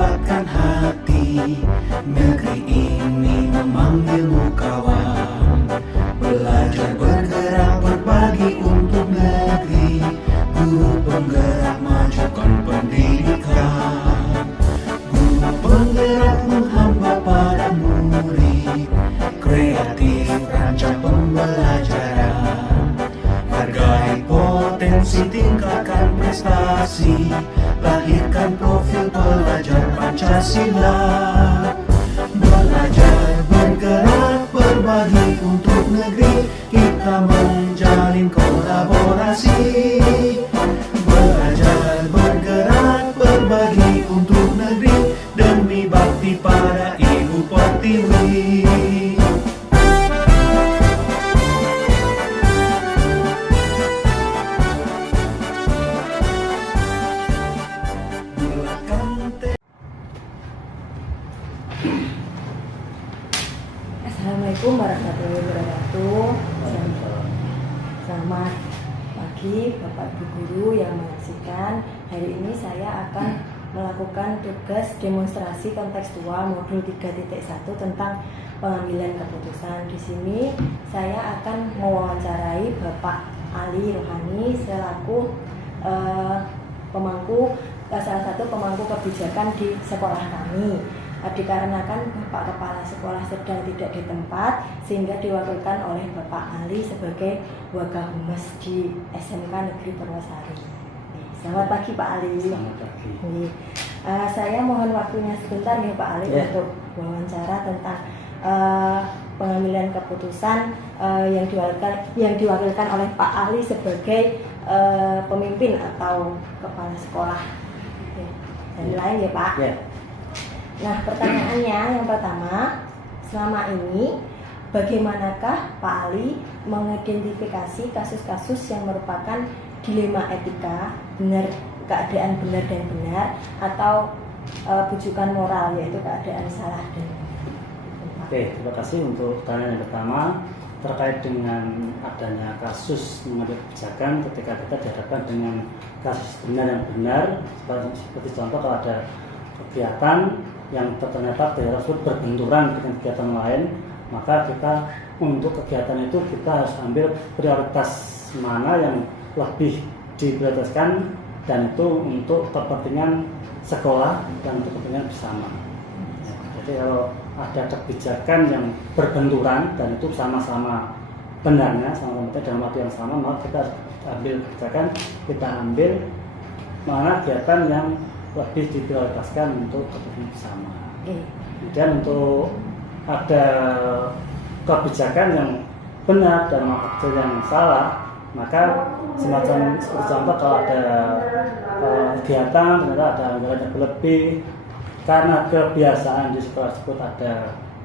kuatkan hati. Negeri ini memanggilmu kawan. Belajar bergerak berbagi untuk negeri. Guru penggerak majukan pendidikan. Guru penggerak menghamba pada murid. Kreatif rancang pembelajaran. Hargai potensi, tingkatkan prestasi. Lahirkan profil pelajar Pancasila. Belajar bergerak berbagi untuk negeri. Kita menjalin kolaborasi. Belajar bergerak berbagi untuk negeri. Demi bakti pada Ibu Pertiwi. Assalamualaikum warahmatullahi wabarakatuh. Selamat pagi Bapak Ibu Guru yang menyaksikan. Hari ini saya akan melakukan tugas demonstrasi kontekstual modul 3.1 tentang pengambilan keputusan. Di sini saya akan mewawancarai Bapak Ali Rohani selaku salah satu pemangku kebijakan di sekolah kami. Dikarenakan Bapak Kepala Sekolah sedang tidak di tempat, sehingga diwakilkan oleh Bapak Ali sebagai Wakil Humas di SMK Negeri Purwosari. Selamat pagi Pak Ali. Selamat pagi. Saya mohon waktunya sebentar ya Pak Ali untuk wawancara tentang pengambilan keputusan yang diwakilkan oleh Pak Ali sebagai pemimpin atau kepala sekolah. Dari lain ya Pak. Nah, pertanyaannya yang pertama, selama ini bagaimanakah Pak Ali mengidentifikasi kasus-kasus yang merupakan dilema etika, keadaan benar dan benar, atau bujukan moral, yaitu keadaan salah dan benar? Oke, terima kasih untuk pertanyaan yang pertama terkait dengan adanya kasus mengambil kebijakan ketika kita dihadapkan dengan kasus benar yang benar, seperti contoh kalau ada kegiatan yang ternyata kegiatan tersebut berbenturan dengan kegiatan lain, maka kita untuk kegiatan itu kita harus ambil prioritas mana yang lebih diprioritaskan, dan itu untuk kepentingan sekolah dan untuk kepentingan bersama. Jadi kalau ada kebijakan yang berbenturan dan itu sama-sama benarnya, sama-sama dalam waktu yang sama, maka kita harus ambil kebijakan, kita ambil mana kegiatan yang lebih diprioritaskan untuk kepentingan bersama. Kemudian untuk ada kebijakan yang benar dan waktu yang salah, maka semacam seperti contoh kalau ada kegiatan ternyata ada anggaran yang berlebih karena kebiasaan di sekolah tersebut ada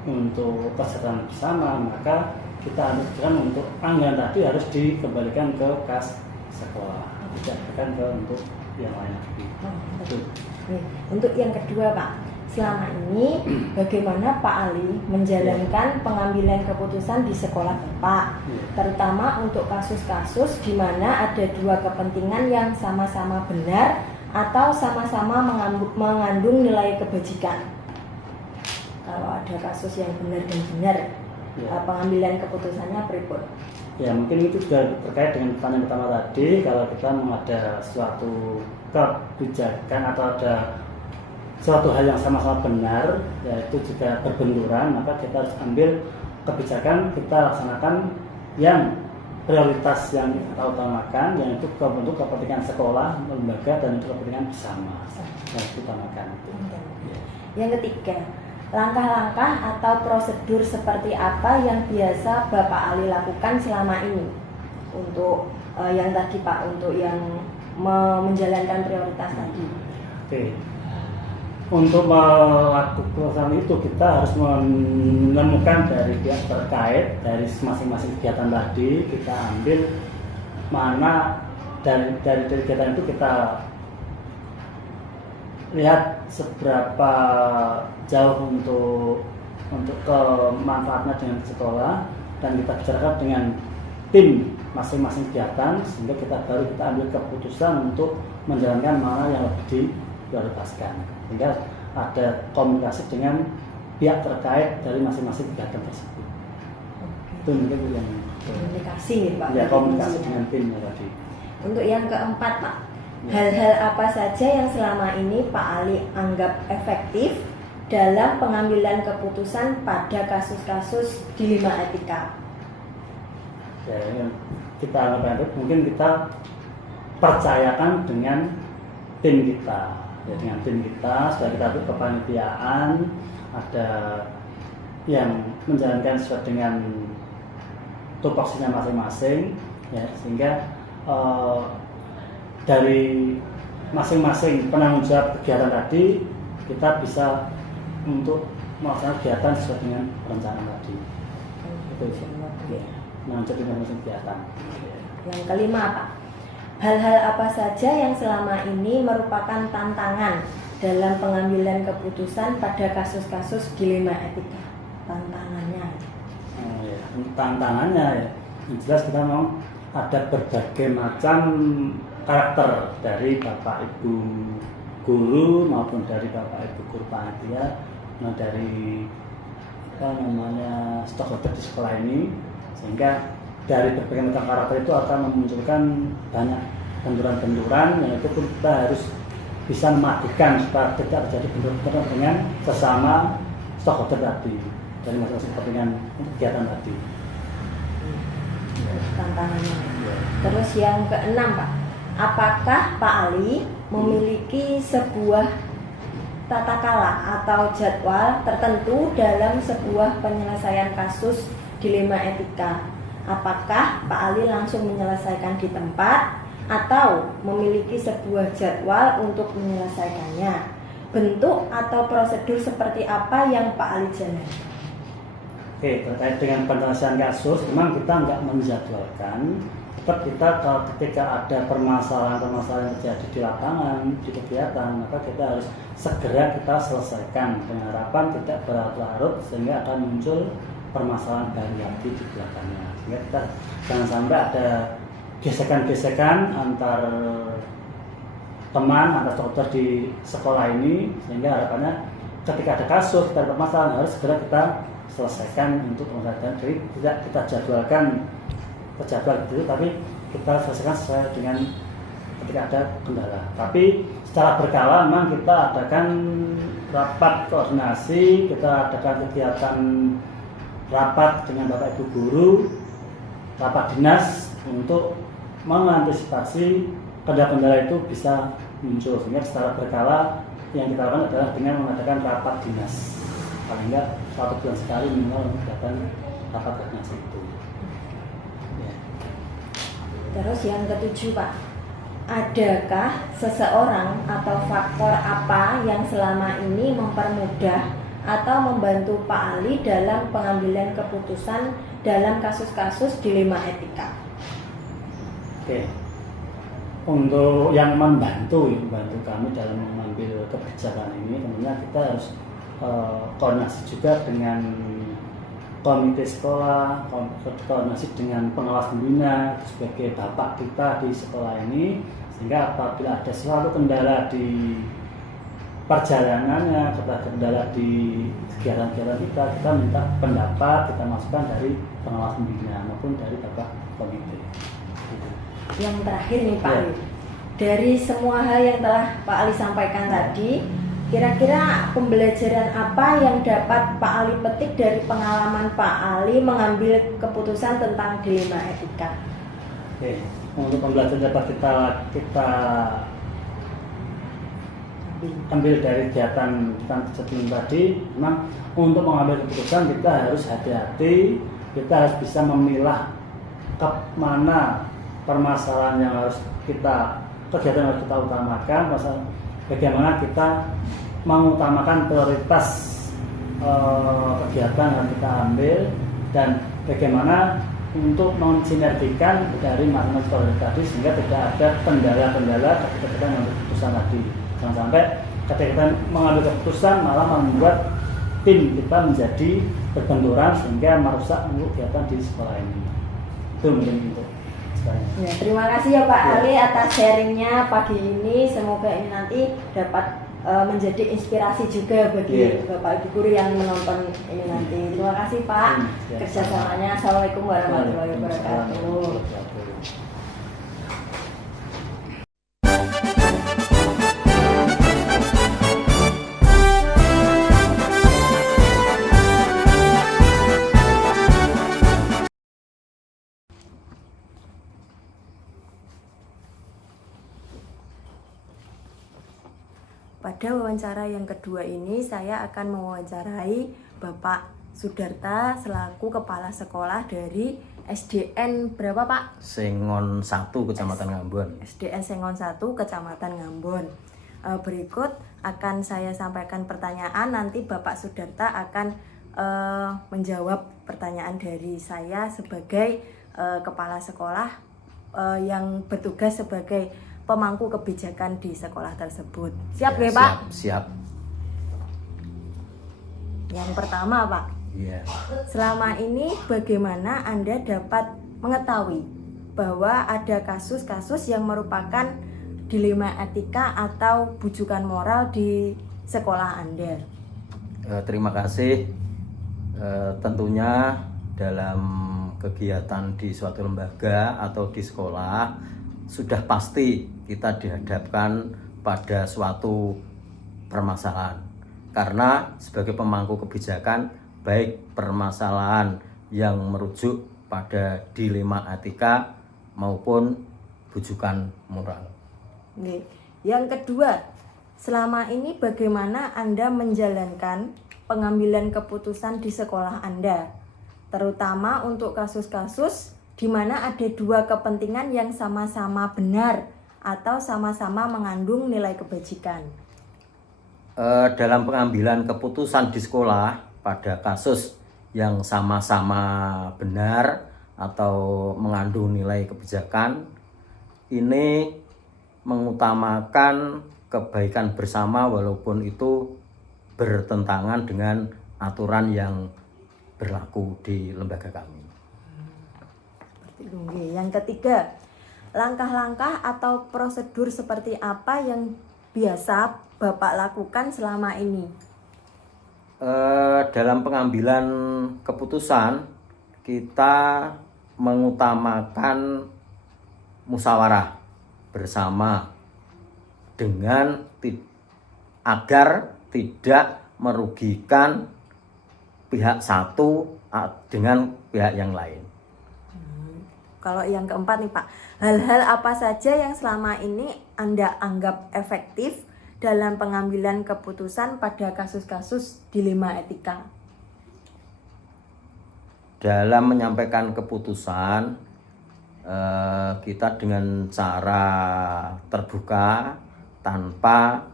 untuk kesejahteraan bersama, maka kita ambil kebijakan untuk anggaran tadi harus dikembalikan ke kas sekolah, tidak akan ke untuk yang lain. Untuk yang kedua Pak, selama ini bagaimana Pak Ali menjalankan pengambilan keputusan di sekolah Bapak, terutama untuk kasus-kasus di mana ada dua kepentingan yang sama-sama benar atau sama-sama mengandung nilai kebajikan? Kalau ada kasus yang benar dan benar, pengambilan keputusannya pripun? Ya, mungkin itu juga terkait dengan pertanyaan pertama tadi. Kalau kita ada suatu kebijakan atau ada suatu hal yang sama-sama benar, yaitu juga berbenturan, maka kita harus ambil kebijakan, kita laksanakan yang prioritas yang kita utamakan, yaitu untuk kepentingan sekolah, lembaga, dan untuk kepentingan bersama yang kita utamakan. Yang ketiga, langkah-langkah atau prosedur seperti apa yang biasa Bapak Ali lakukan selama ini untuk yang tadi Pak, untuk yang menjalankan prioritas tadi? Oke. Untuk melakukan itu kita harus menemukan dari pihak terkait, dari masing-masing kegiatan tadi kita ambil mana dari kegiatan itu kita lihat seberapa jauh untuk kemanfaatnya dengan sekolah, dan kita bicarakan dengan tim masing-masing kegiatan, sehingga kita ambil keputusan untuk menjalankan mana yang lebih diprioritaskan. Sehingga ada komunikasi dengan pihak terkait dari masing-masing kegiatan tersebut. Itu mungkin yang Komunikasi Pak. ya, komunikasi dengan timnya tadi. Untuk yang keempat Pak, Ya. hal-hal apa saja yang selama ini Pak Ali anggap efektif dalam pengambilan keputusan pada kasus-kasus dilema etika? Ya, yang kita anggap efektif mungkin kita percayakan dengan tim kita, ya, dengan tim kita sudah kita tuh kepanitiaan, ada yang menjalankan sesuai dengan tupoksinya masing-masing, ya, sehingga dari masing-masing penanggung jawab kegiatan tadi kita bisa untuk melaksanakan kegiatan sesuai dengan perencanaan tadi. Itu mengatur dengan masing kegiatan. Yang kelima Pak, hal-hal apa saja yang selama ini merupakan tantangan dalam pengambilan keputusan pada kasus-kasus dilema etika? Tantangannya. Ya, tantangannya ya, yang jelas kita mau ada berbagai macam karakter dari Bapak Ibu guru maupun dari Bapak Ibu guru panitia, dari stakeholder di sekolah ini, sehingga dari berbagai macam karakter itu akan memunculkan banyak benturan-benturan yang itu pun kita harus bisa memadukan supaya tidak terjadi benturan dengan sesama stakeholder tadi dari masing-masing kepentingan kegiatan tadi. Tantangannya. Terus yang keenam Pak, apakah Pak Ali memiliki sebuah tata cara atau jadwal tertentu dalam sebuah penyelesaian kasus dilema etika? Apakah Pak Ali langsung menyelesaikan di tempat atau memiliki sebuah jadwal untuk menyelesaikannya? Bentuk atau prosedur seperti apa yang Pak Ali jalankan? Oke, terkait dengan penyelesaian kasus, memang kita nggak menjadwalkan. Tetap kita ketika ada permasalahan-permasalahan yang terjadi di lapangan, di kegiatan, maka kita harus segera kita selesaikan dengan harapan tidak berlarut-larut sehingga akan muncul permasalahan baru lagi di belakangnya. Sehingga kita jangan sampai ada gesekan-gesekan antar teman, antar dokter di sekolah ini, sehingga harapannya ketika ada kasus, kita ada permasalahan harus segera kita selesaikan untuk pemeriksaan. Jadi tidak kita jadwalkan terjadwal gitu, tapi kita selesaikan sesuai dengan ketika ada kendala. Tapi secara berkala memang kita adakan rapat koordinasi, kita adakan kegiatan rapat dengan Bapak Ibu guru, rapat dinas untuk mengantisipasi kendala-kendala itu bisa muncul. Sehingga secara berkala yang kita lakukan adalah dengan mengadakan rapat dinas. Paling enggak 1 bulan sekali minimal mengadakan rapat koordinasi itu. Ya. Terus yang ketujuh Pak, adakah seseorang atau faktor apa yang selama ini mempermudah atau membantu Pak Ali dalam pengambilan keputusan dalam kasus-kasus dilema etika? Oke, untuk yang membantu kami dalam mengambil kebijakan ini, tentunya kita harus koordinasi juga dengan komite sekolah, koordinasi dengan pengawas pembina sebagai bapak kita di sekolah ini, sehingga apabila ada suatu kendala di perjalanannya, kendala di kegiatan-kegiatan kita minta pendapat, kita masukkan dari pengawas pembina maupun dari bapak komite. Gitu. Yang terakhir nih Pak Ya. Ali, dari semua hal yang telah Pak Ali sampaikan tadi, kira-kira pembelajaran apa yang dapat Pak Ali petik dari pengalaman Pak Ali mengambil keputusan tentang dilema etika? Oke, untuk pembelajaran dapat kita ambil dari kegiatan kita sebelum tadi, memang untuk mengambil keputusan kita harus hati-hati, kita harus bisa memilah ke mana permasalahan yang harus kegiatan yang harus kita utamakan, bagaimana kita mengutamakan prioritas kegiatan yang kita ambil, dan bagaimana untuk mensinergikan dari masing-masing prioritas tadi sehingga tidak ada kendala-kendala ketika kita mengambil keputusan tadi. Jangan sampai ketika kita mengambil keputusan malah membuat tim kita menjadi berbenturan sehingga merusak untuk kegiatan di sekolah ini. Itu mungkin untuk sekarang. Ya, terima kasih ya Pak Ya. Ali atas sharingnya pagi ini. Semoga ini nanti dapat menjadi inspirasi juga bagi Bapak Ibu guru yang menonton ini nanti. Terima kasih Pak kerjasamanya. Assalamualaikum warahmatullahi wabarakatuh. Pada wawancara yang kedua ini saya akan mewawancarai Bapak Sudarta selaku Kepala Sekolah dari SDN berapa Pak? Sengon 1 Kecamatan Ngambon. SDN Sengon 1 Kecamatan Ngambon. Berikut akan saya sampaikan pertanyaan, nanti Bapak Sudarta akan menjawab pertanyaan dari saya sebagai Kepala Sekolah yang bertugas sebagai pemangku kebijakan di sekolah tersebut. Siap ya, Pak? Siap. Yang pertama, Pak. Iya. Selama ini bagaimana Anda dapat mengetahui bahwa ada kasus-kasus yang merupakan dilema etika atau bujukan moral di sekolah Anda? Terima kasih. Tentunya dalam kegiatan di suatu lembaga atau di sekolah sudah pasti kita dihadapkan pada suatu permasalahan, karena sebagai pemangku kebijakan, baik permasalahan yang merujuk pada dilema etika maupun bujukan moral. Yang kedua, selama ini bagaimana Anda menjalankan pengambilan keputusan di sekolah Anda, terutama untuk kasus-kasus di mana ada dua kepentingan yang sama-sama benar atau sama-sama mengandung nilai kebajikan? Dalam pengambilan keputusan di sekolah pada kasus yang sama-sama benar atau mengandung nilai kebijakan, ini mengutamakan kebaikan bersama walaupun itu bertentangan dengan aturan yang berlaku di lembaga kami. Yang ketiga, langkah-langkah atau prosedur seperti apa yang biasa Bapak lakukan selama ini? Dalam pengambilan keputusan, kita mengutamakan musyawarah bersama dengan agar tidak merugikan pihak satu dengan pihak yang lain. Kalau yang keempat nih Pak, hal-hal apa saja yang selama ini Anda anggap efektif dalam pengambilan keputusan pada kasus-kasus dilema etika? Dalam menyampaikan keputusan, kita dengan cara terbuka tanpa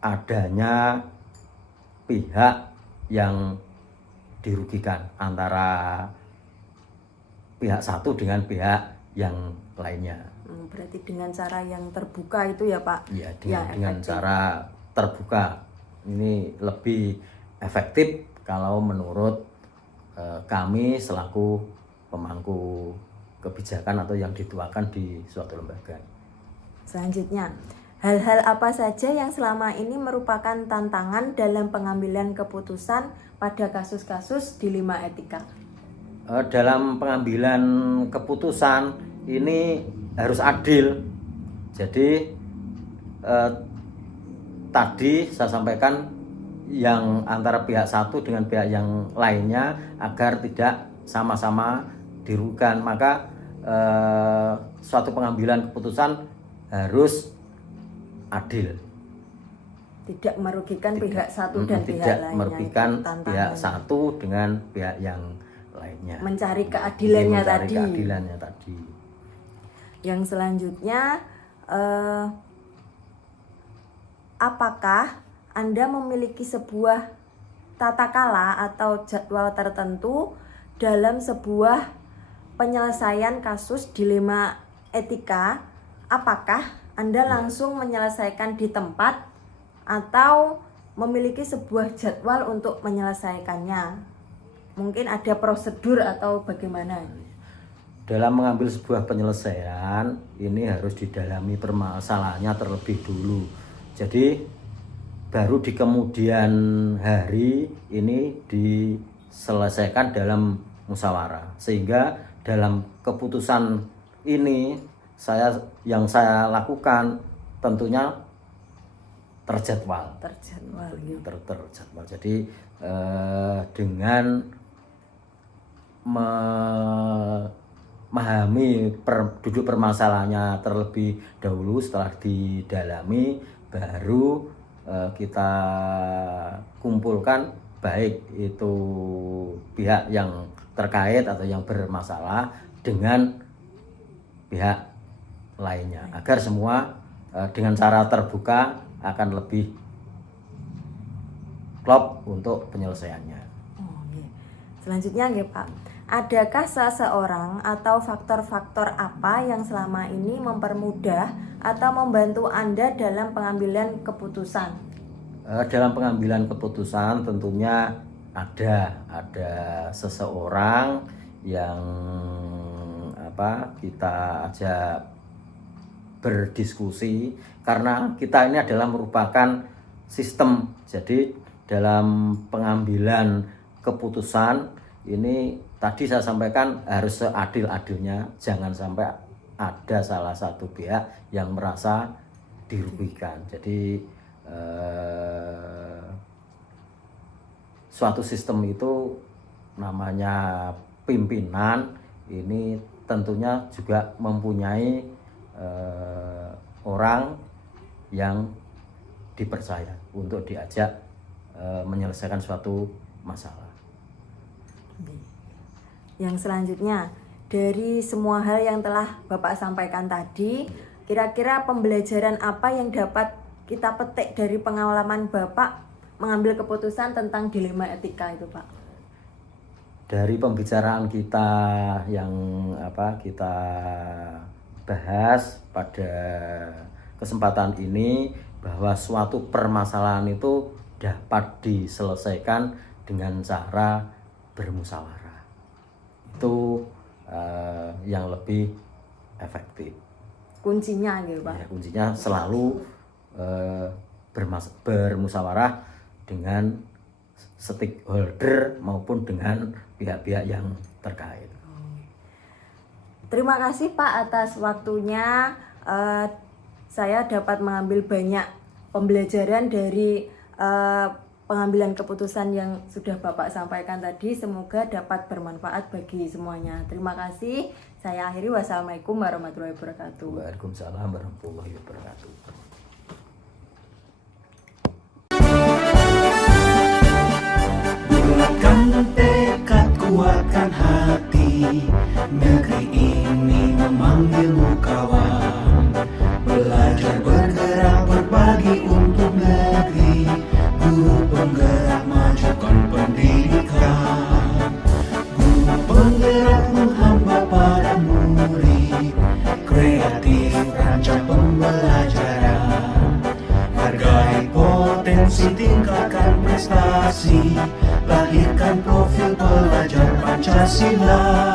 adanya pihak yang dirugikan antara pihak satu dengan pihak yang lainnya. Berarti dengan cara yang terbuka itu ya Pak? Iya, dengan cara terbuka. Ini lebih efektif kalau menurut kami selaku pemangku kebijakan atau yang dituakan di suatu lembaga. Selanjutnya, hal-hal apa saja yang selama ini merupakan tantangan dalam pengambilan keputusan pada kasus-kasus dilema etika? Dalam pengambilan keputusan ini harus adil. Jadi tadi saya sampaikan yang antara pihak satu dengan pihak yang lainnya agar tidak sama-sama dirugikan. Maka suatu pengambilan keputusan harus adil. Tidak merugikan pihak satu dan pihak lainnya. Tidak merugikan pihak satu dengan pihak yang lainnya. Mencari keadilannya tadi. Yang selanjutnya, apakah Anda memiliki sebuah tata kala atau jadwal tertentu dalam sebuah penyelesaian kasus dilema etika? Apakah Anda langsung menyelesaikan di tempat atau memiliki sebuah jadwal untuk menyelesaikannya? Mungkin ada prosedur atau bagaimana? Dalam mengambil sebuah penyelesaian, ini harus didalami permasalahannya terlebih dulu. Jadi baru di kemudian hari ini diselesaikan dalam musyawarah, sehingga dalam keputusan ini yang saya lakukan tentunya terjadwal. Gitu. Terjadwal. Jadi dengan memahami duduk permasalahannya terlebih dahulu, setelah didalami baru kita kumpulkan baik itu pihak yang terkait atau yang bermasalah dengan pihak lainnya, agar semua dengan cara terbuka akan lebih klop untuk penyelesaiannya. Selanjutnya nggih Pak, adakah seseorang atau faktor-faktor apa yang selama ini mempermudah atau membantu Anda dalam pengambilan keputusan? Dalam pengambilan keputusan tentunya ada seseorang yang kita ajak berdiskusi, karena kita ini adalah merupakan sistem. Jadi dalam pengambilan keputusan ini tadi saya sampaikan harus seadil-adilnya, jangan sampai ada salah satu pihak yang merasa dirugikan. Jadi suatu sistem itu namanya pimpinan, ini tentunya juga mempunyai orang yang dipercaya untuk diajak menyelesaikan suatu masalah. Yang selanjutnya, dari semua hal yang telah Bapak sampaikan tadi, kira-kira pembelajaran apa yang dapat kita petik dari pengalaman Bapak mengambil keputusan tentang dilema etika itu, Pak? Dari pembicaraan kita yang kita bahas pada kesempatan ini, bahwa suatu permasalahan itu dapat diselesaikan dengan cara bermusyawarah. Itu yang lebih efektif. Kuncinya gitu Pak? Ya, kuncinya selalu bermusyawarah dengan stakeholder maupun dengan pihak-pihak yang terkait. Terima kasih Pak atas waktunya. Saya dapat mengambil banyak pembelajaran dari pengambilan keputusan yang sudah Bapak sampaikan tadi. Semoga dapat bermanfaat bagi semuanya. Terima kasih. Saya akhiri. Wassalamualaikum warahmatullahi wabarakatuh. Waalaikumsalam warahmatullahi wabarakatuh. Bulatkan tekad, kuatkan hati, negeri ini memanggilmu kawan. Belajar bergerak berbagi untuk negeri, guru penggerak majukan pendidikan. Guru penggerak menghamba pada murid, kreatif rancang pembelajaran. Hargai potensi, tingkatkan prestasi, lahirkan profil pelajar Pancasila.